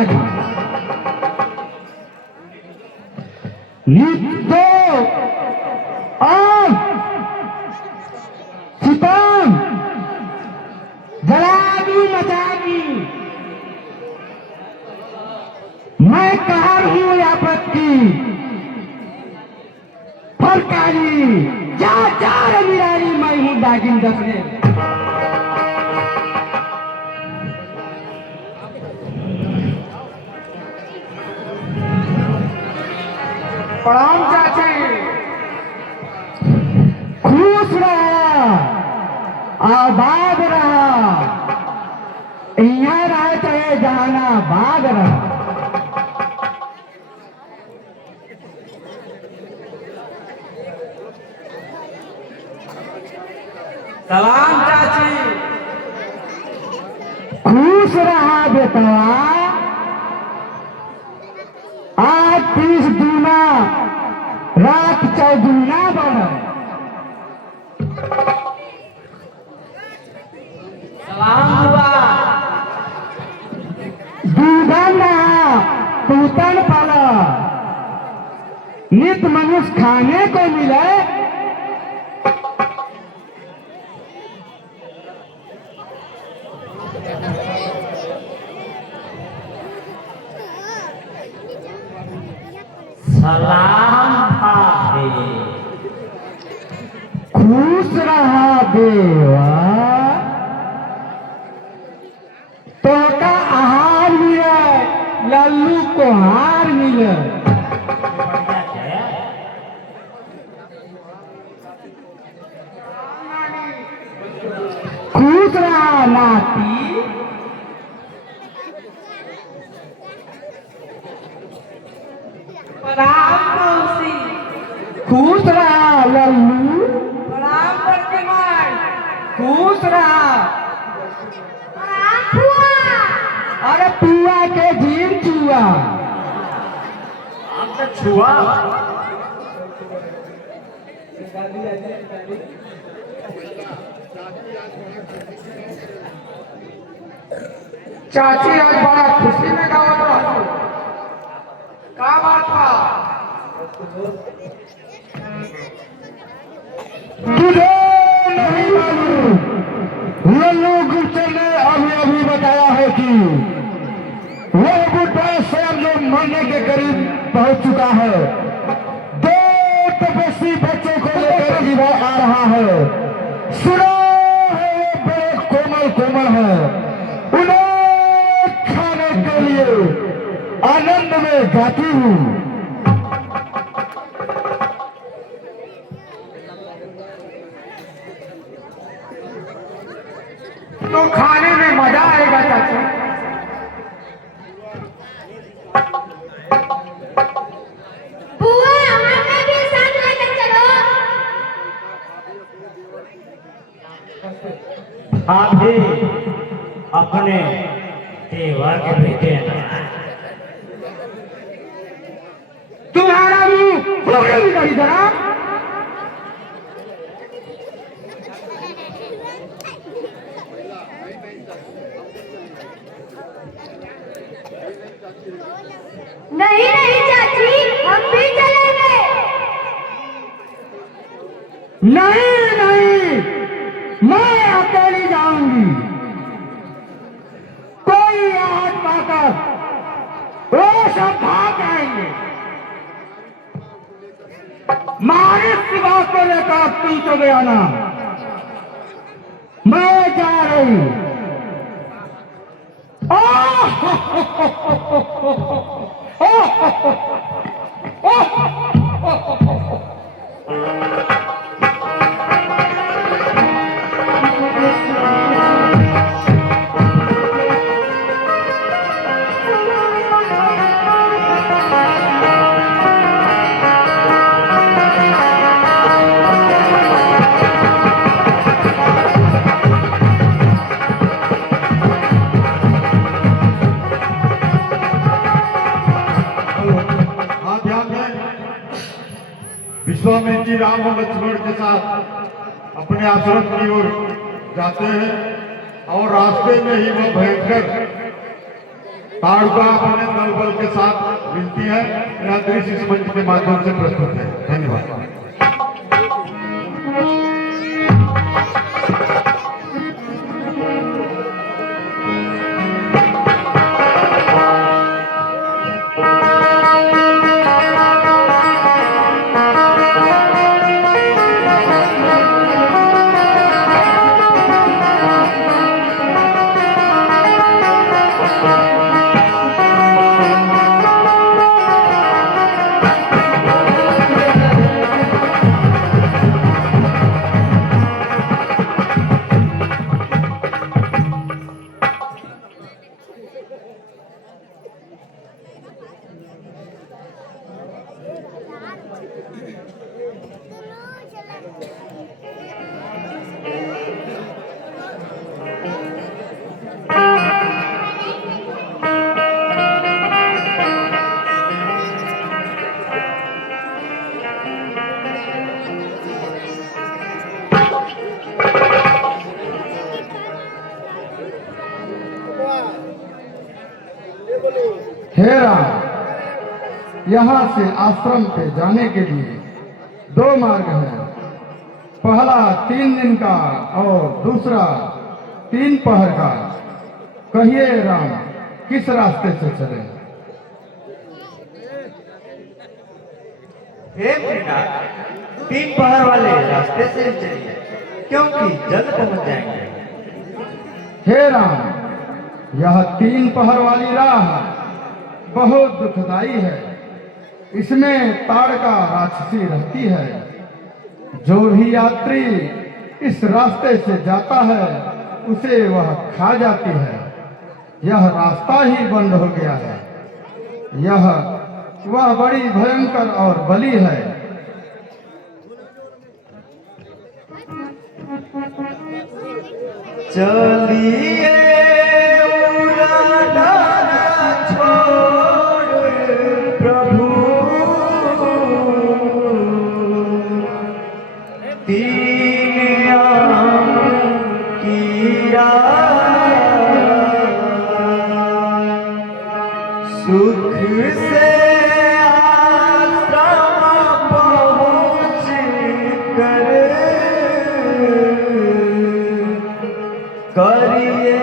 भागी। नित्य और सितम जलागी मचागी, मैं कहर हूँ आपत्ति फरकारी, जा जा रविरारी, मैं हूँ दागिन दसने। प्रणाम चाची। खुश रहा, आबाद रहा, यहाँ रहा चाहे जहानाबाद रहा। सलाम चाची। खुश रहा बेटवा, आज 30 दूना रात 14 बढ़। सलाम हुआ। दूधन रहा, पूतन पाला, नित मनुष्य खाने को मिले। सलाम भाभी। खुश रहा देवा, तो का आहार मिले, लल्लू को हार मिले। खुश रहा नाती, प्रणाम मौसी। खुश रहा लल्लू, प्रणाम बड़की माई। खुश रहा। प्रणाम फुआ। अरे पुआ के झील चुआ, हम तो छुआ। चाची आज बड़ा खुशी में गावत रहो। का बात बा? तुझे नहीं मालूम, लल्लू गुप्ता ने अभी अभी बताया है कि वो बुढ़ा स्वयं जो मरने के करीब पहुंच चुका है। 2 तपस्वी बच्चों को लेकर इधर आ रहा है। सुनो है वो बड़े कोमल कोमल है, उन्हें खाने के लिए आनंद में गाती हूँ। तो खाने में मजा आएगा चाची। बुआ हमें भी साथ लेकर चलो। आप भी अपने देवा के बेटे हैं। तुम्हारा मुंह बोले भी नहीं जरा। नहीं नहीं चाची, हम भी चलेंगे। नहीं नहीं, मैं अकेली जाऊंगी। कोई आज पाकर वो सब भाग आएंगे। मारे सिवा को लेकर तुम चले आना, मैं जा रही हूं। विश्वामित्र जी राम और लक्ष्मण के साथ अपने आश्रम की ओर जाते हैं और रास्ते में ही वह भयंकर ताड़का अपने दल बल के साथ मिलती है। यह दृश्य इस मंच के माध्यम से प्रस्तुत है। धन्यवाद। हे राम, यहाँ से आश्रम पे जाने के लिए 2 मार्ग हैं। पहला 3 दिन का और दूसरा 3 पहर का। कहिए राम, किस रास्ते से चलें? हे मुन्ना, 3 पहर वाले रास्ते से चलिए, क्योंकि जल्द पहुंच जाएंगे। हे राम, यह 3 पहर वाली राह बहुत दुखदाई है। इसमें ताड़का राक्षसी रहती है। जो भी यात्री इस रास्ते से जाता है उसे वह खा जाती है। यह रास्ता ही बंद हो गया है। यह वह बड़ी भयंकर और बली है। चलिए उड़ाना छोड़ प्रभु, 3 आम की राह, सुख से आश्रम पहुँच कर करिए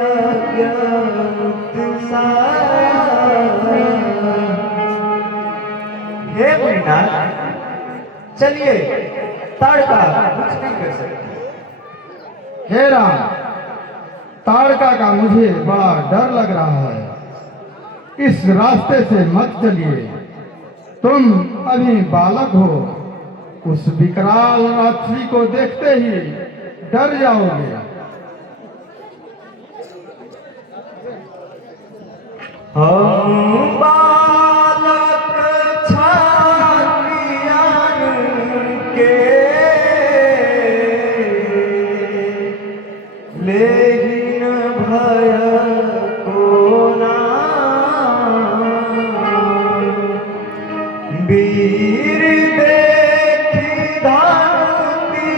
अज्ञात सार। हे मुन्ना, चलिए, ताड़का कुछ नहीं कर सकते। हे राम, ताड़का का मुझे बड़ा डर लग रहा है। इस रास्ते से मत चलिए। तुम अभी बालक हो। उस विकराल राक्षसी को देखते ही डर जाओगे। हम बालक छात्रियन के लेकिन भय को ना, वीर देखी धरती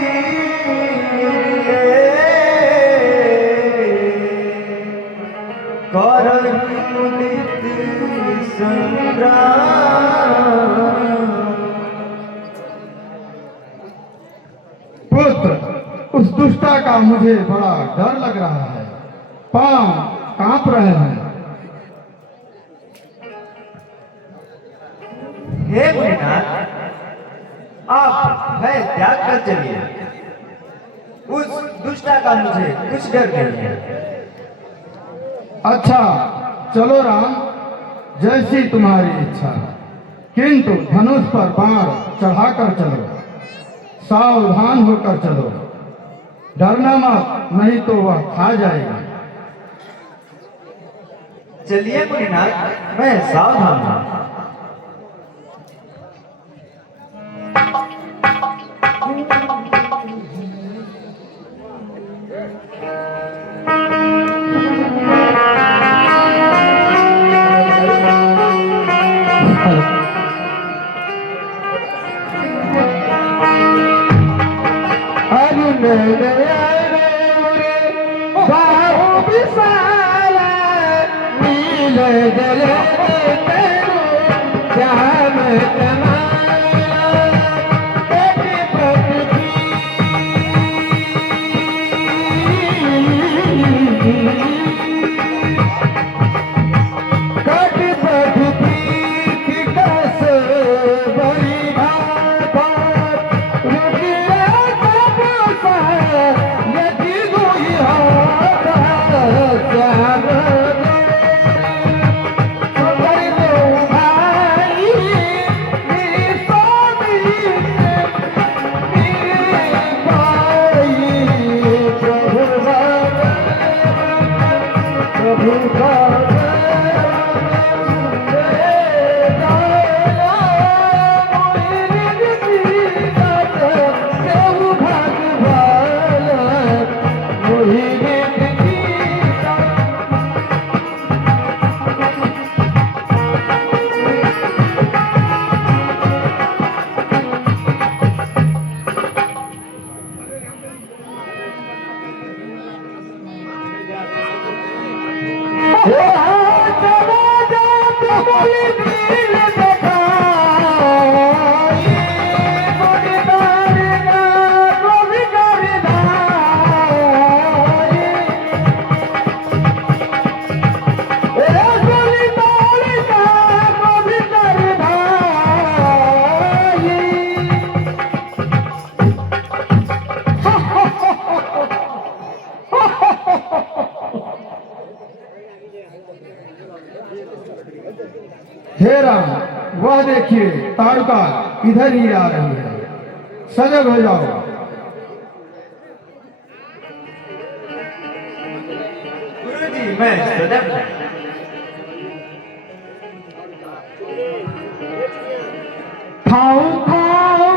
करही मुदित संग्राम। पुत्र, उस दुष्टा का मुझे बड़ा डर लग रहा है। पांव कांप रहे हैं। हे मुन्ना, आप भय त्याग कर चलिए। उस दुष्टा का मुझे कुछ डर नहीं है। अच्छा, चलो राम, जैसी तुम्हारी इच्छा। किंतु धनुष पर बाण चढ़ाकर चलो। सावधान होकर चलो। डरना मत, नहीं तो वह खा जाएगा। चलिए मुन्ना, मैं सावधान हूँ। बाहु विशाल नील जले तेरू श्याम तमाया कटी पटकी कटी पटकी विकास बड़ी भाषा रुकिया कपूसा यदि गोई होता श्याम हे राम, वह देखिए ताड़का इधर ही आ रही है, सजग हो जाओ। गुरुजी मैं सजग हूं। खाओ खाओ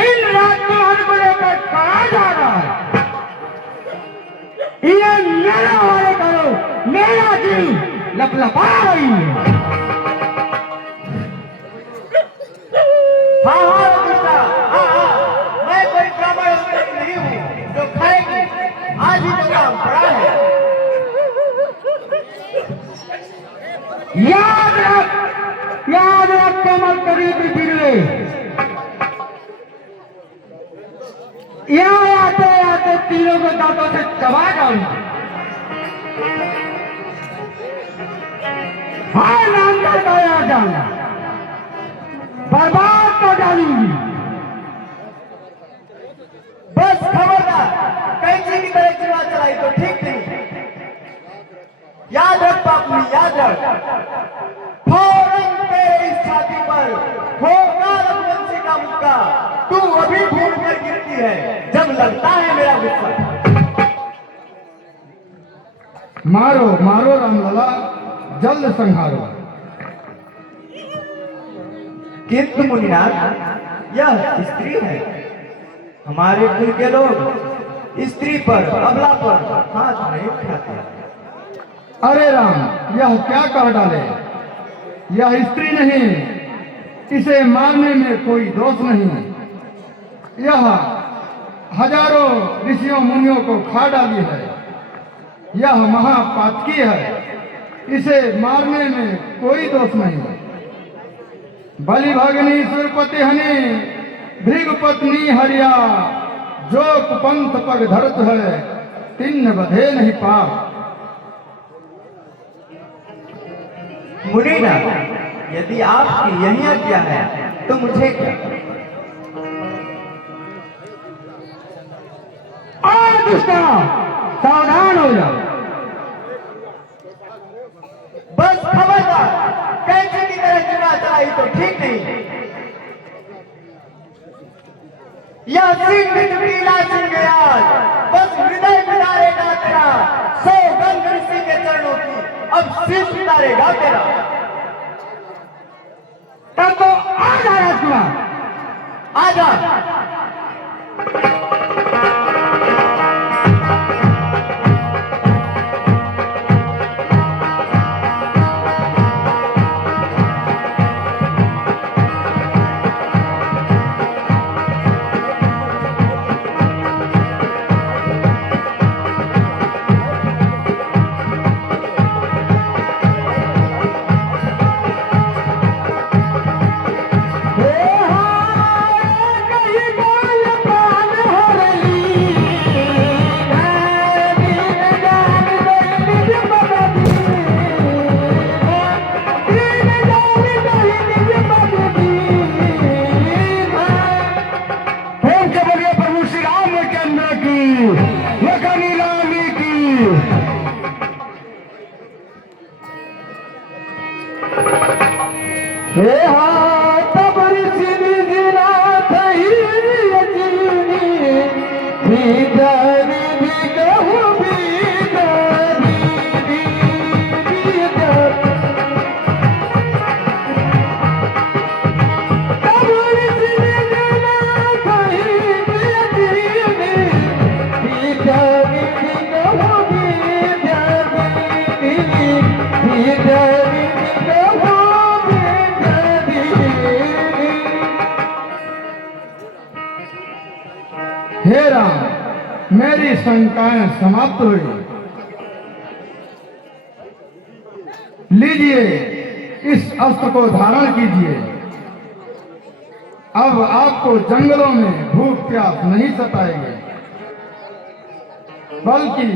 इन राजकुमार को लेकर कहा जा रहा है? ये मेरा वाले करो, मेरा दिल लपलपा रही है। हाँ हाँ कृष्णा, हाँ हाँ, मैं कोई ब्राह्मण नहीं हूँ जो खाएगी। आज ही तो काम पड़ा है। याद रख कमल करीब बिगड़े। यहाँ आते आते तीनों को दांतों से चबा डालूंगा। हाँ नाम का जाना बर्बाद कर डालूंगी। तो ठीक नहीं। याद रख पापनी, याद रख, फौरन तेरे इस छाती पर होगा रघुवंशी का मुक्का। तू अभी भूल कर गिरती है जब लगता है मेरा गुस्सा। मारो मारो रामलला, जल्द संहारो। किंतु मुनिनाथ, यह स्त्री है। हमारे कुल के लोग स्त्री पर, अबला पर हाथ नहीं उठाते। अरे राम, यह क्या कह डाले? यह स्त्री नहीं, इसे मारने में कोई दोष नहीं। यह हजारों ऋषियों मुनियों को खा डाली है। यह महापातकी है, इसे मारने में कोई दोष नहीं। बलि भगनी सुरपति हनी, भृग पत्नी हरिया, जो कुपंथ पग धरत है, तिन्न बधे नहीं पाप। मुनीनाथ, यदि आपकी यही आज्ञा है तो मुझे क्या? दुष्टा, सावधान हो जाओ। बस खबरदार, कैसे की तरह चुना चलाई तो ठीक नहीं। यह सिंह टुकीला सिंह आज, बस हृदय बिदारेगा तेरा। सौगंध ऋषि के चरणों की अब सिर बिदारेगा तेरा। तब तो आ जा राजकुमार, आजा। हे राम, मेरी शंकाएं समाप्त हुई। लीजिए, इस अस्त्र को धारण कीजिए। अब आपको जंगलों में भूख प्यास नहीं सताएगी, बल्कि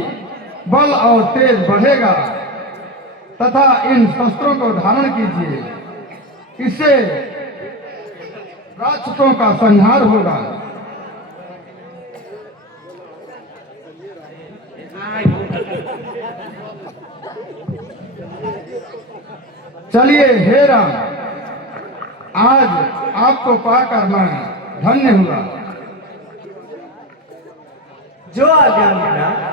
बल और तेज बढ़ेगा। तथा इन शस्त्रों को धारण कीजिए, इससे राक्षसों का संहार होगा। चलिए हे राम, आज आपको पाकर मैं धन्य हुआ। जो आज्ञा मुनीनाथ।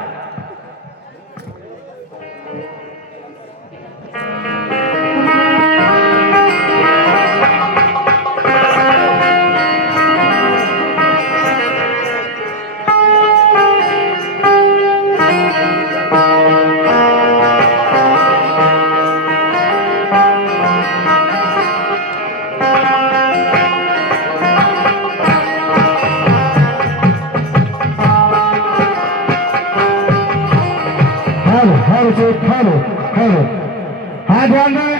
हाँ, ध्यान दें,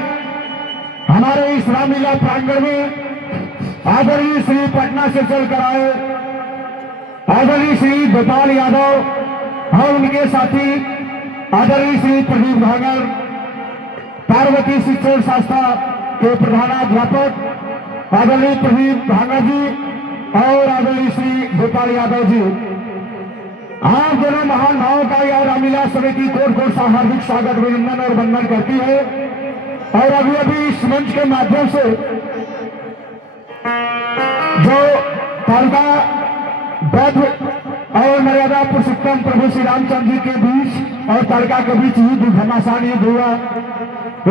हमारे इस रामलीला प्रांगण में आदरणीय श्री पटना से चलकर आए आदरणीय श्री गोपाल यादव और उनके साथी आदरणीय श्री प्रदीप भागर, पार्वती शिक्षण संस्था के प्रधानाध्यापक आदरणीय प्रदीप भागर जी और आदरणीय श्री गोपाल यादव जी, आप दोनों महान भावों का यह रामलीला समिति कोट कोट सा हार्दिक स्वागत अभिनंदन और वंदन करती है। और अभी अभी इस मंच के माध्यम से जो तालिका बौद्ध और मर्यादा पुरुषोत्तम प्रभु श्री रामचंद्र जी के बीच और तालिका के बीच युद्ध घमासान युद्ध हुआ।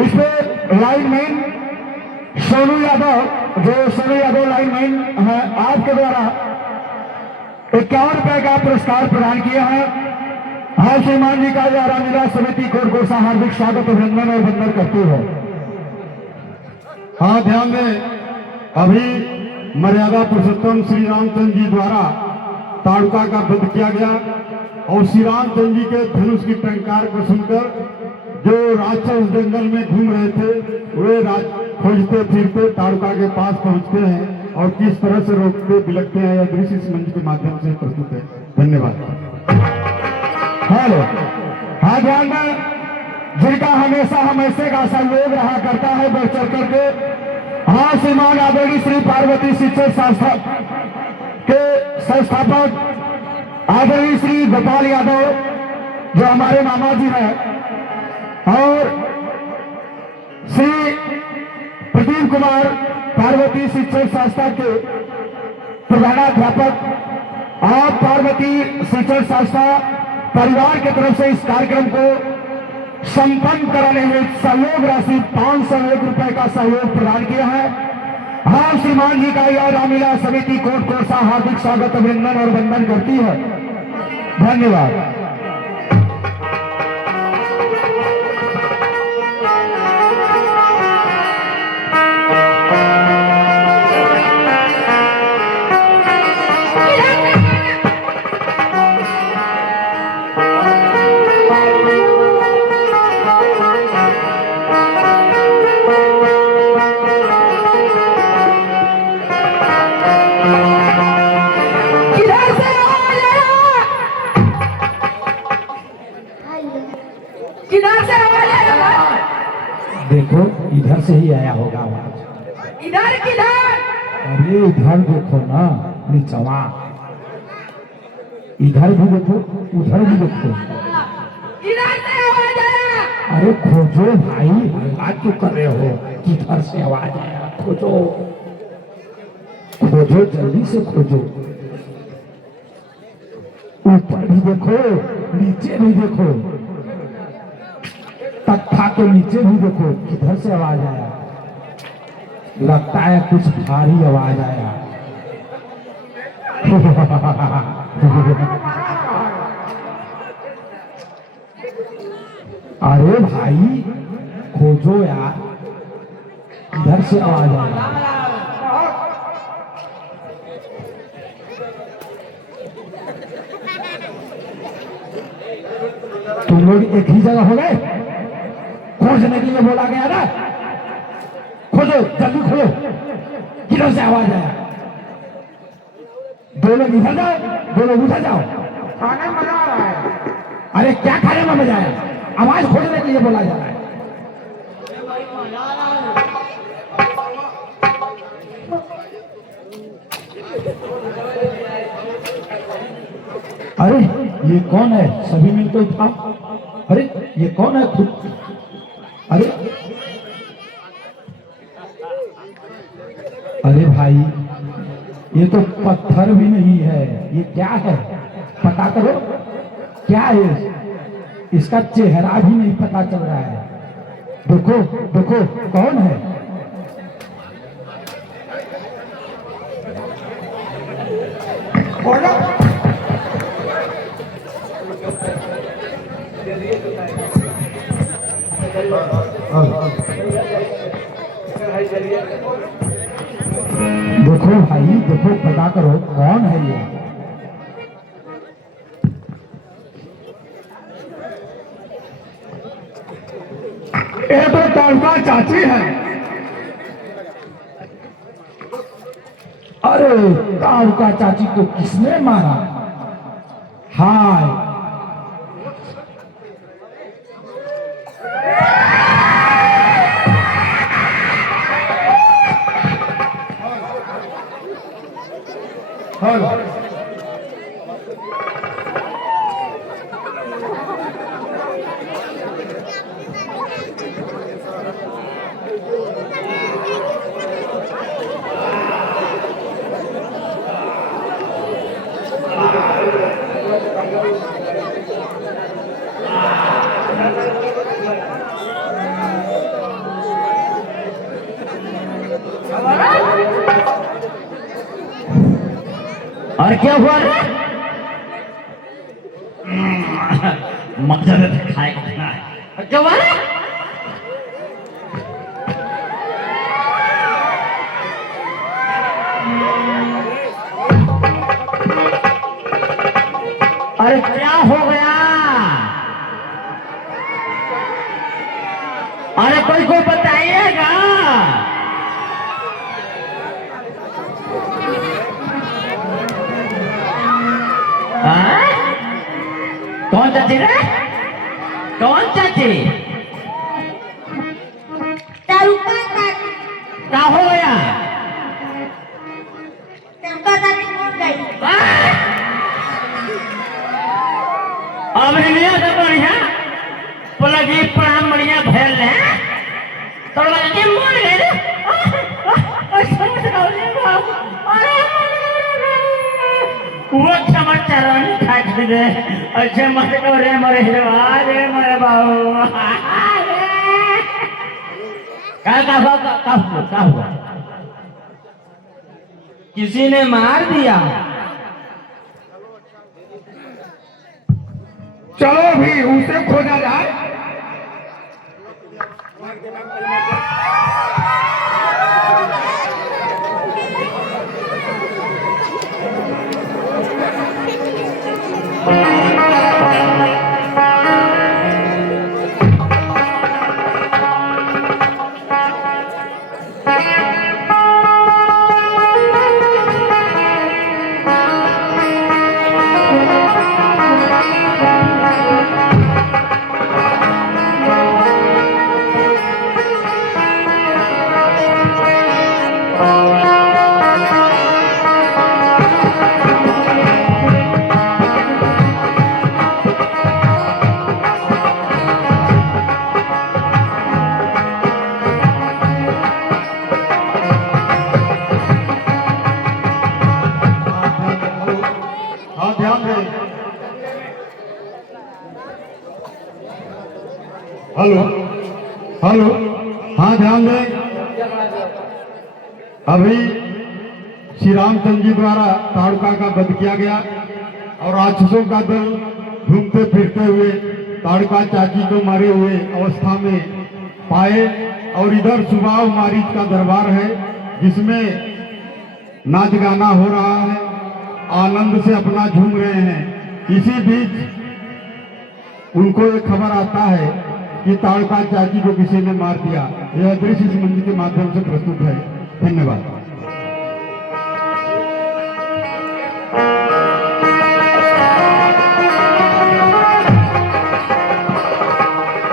इस पे लाइनमैन सोनू यादव, जो सोनू यादव लाइनमैन है, आपके द्वारा 51 रुपए का पुरस्कार प्रदान किया है। हाँ, श्रीमान जी का यह रामलीला समिति कोट कोट सा हार्दिक स्वागत अभिनंदन और वंदन करती है। हाँ, ध्यान दें, अभी मर्यादा पुरुषोत्तम श्री रामचंद्र जी द्वारा ताड़ुका का वध किया गया और श्री रामचंद्र जी के धनुष की टंकार को सुनकर जो राक्षस जंगल में घूम रहे थे वे खोजते फिरते ताड़ुका के पास पहुंचते हैं और किस तरह से रोकते बिलकते हैं, यह दृश्य इस मंच के माध्यम से प्रस्तुत है। धन्यवाद। हेलो, हाँ, ध्यान में जिनका हमेशा हमेशा का सहयोग रहा करता है बढ़ चढ़ करके, हाँ, श्रीमान आदरणीय श्री पार्वती शिक्षण संस्था के संस्थापक आदरणीय श्री गोपाल यादव, जो हमारे मामा जी हैं, और श्री प्रदीप कुमार पार्वती शिक्षण संस्था के प्रधानाध्यापक, आप पार्वती शिक्षण संस्था परिवार की तरफ से इस कार्यक्रम को संपन्न कराने में सहयोग राशि 501 रुपए का सहयोग प्रदान किया है। हाँ, श्रीमान जी का यह रामलीला समिति कोट कोट सा हार्दिक स्वागत अभिनंदन और वंदन करती है। धन्यवाद। देखो, इधर से ही आया होगा आवाज। इधर किधर? अरे इधर देखो ना, नीचवा, इधर भी देखो, उधर भी देखो। इधर से आवाज आया। अरे खोजो भाई, बात क्यों कर रहे हो? किधर से आवाज आया? खोजो खोजो, जल्दी से खोजो। ऊपर भी देखो, नीचे भी देखो, तख्ता के नीचे भी देखो, किधर से आवाज आया? लगता है कुछ भारी आवाज आया। अरे भाई खोजो यार, इधर से आवाज आया। तुम लोग एक ही जगह हो गए? खोजने के लिए बोला गया ना, खोजो, जल्दी खोलो, किधर से आवाज आया? दो लोग इधर जाओ, दो लोग उधर जाओ। खाना बना रहा है। अरे क्या खाने में मजा आया? आवाज खोजने के लिए बोला जा रहा है। अरे ये कौन है? सभी मिलकर उठाओ। अरे ये कौन है? खुद, अरे अरे भाई, ये तो पत्थर भी नहीं है, ये क्या है? पता करो क्या है? इसका चेहरा भी नहीं पता चल रहा है। देखो देखो, कौन है? बोलो। देखो भाई, देखो, पता करो कौन है ये? ये तो ताड़ुका चाची है। अरे ताड़ुका चाची को किसने मारा? हाय, और क्या हुआ रे? मकसद है खाएगा क्या? क्या हुआ रे? अरे क्या हो गया? अरे कोई को बताइएगा। कौन चाची रे? कौन चाची? क्या हो गया? अब लिया तो बढ़िया पलगी प्राण बढ़िया भेल है तो लगे मर गए रे। वो समाचार खाए खा दे अच्छे मत करे मरे रे मरे बाबू। का हुआ? किसी ने मार दिया। चलो भी उसे खोजा जाए। हाँ ध्यान दें। हेलो हेलो, हाँ ध्यान दें। अभी श्री रामचंद्र जी द्वारा ताड़का का वध किया गया और राक्षसों का दल घूमते फिरते हुए ताड़का चाची को मारे हुए अवस्था में पाए और इधर सुबाव मारीच का दरबार है जिसमें नाच गाना हो रहा है, आनंद से अपना झूम रहे हैं। इसी बीच उनको एक खबर आता है कि ताड़का चाची को किसी ने मार दिया। यह दृश्य इस मंदिर के माध्यम से प्रस्तुत है। धन्यवाद।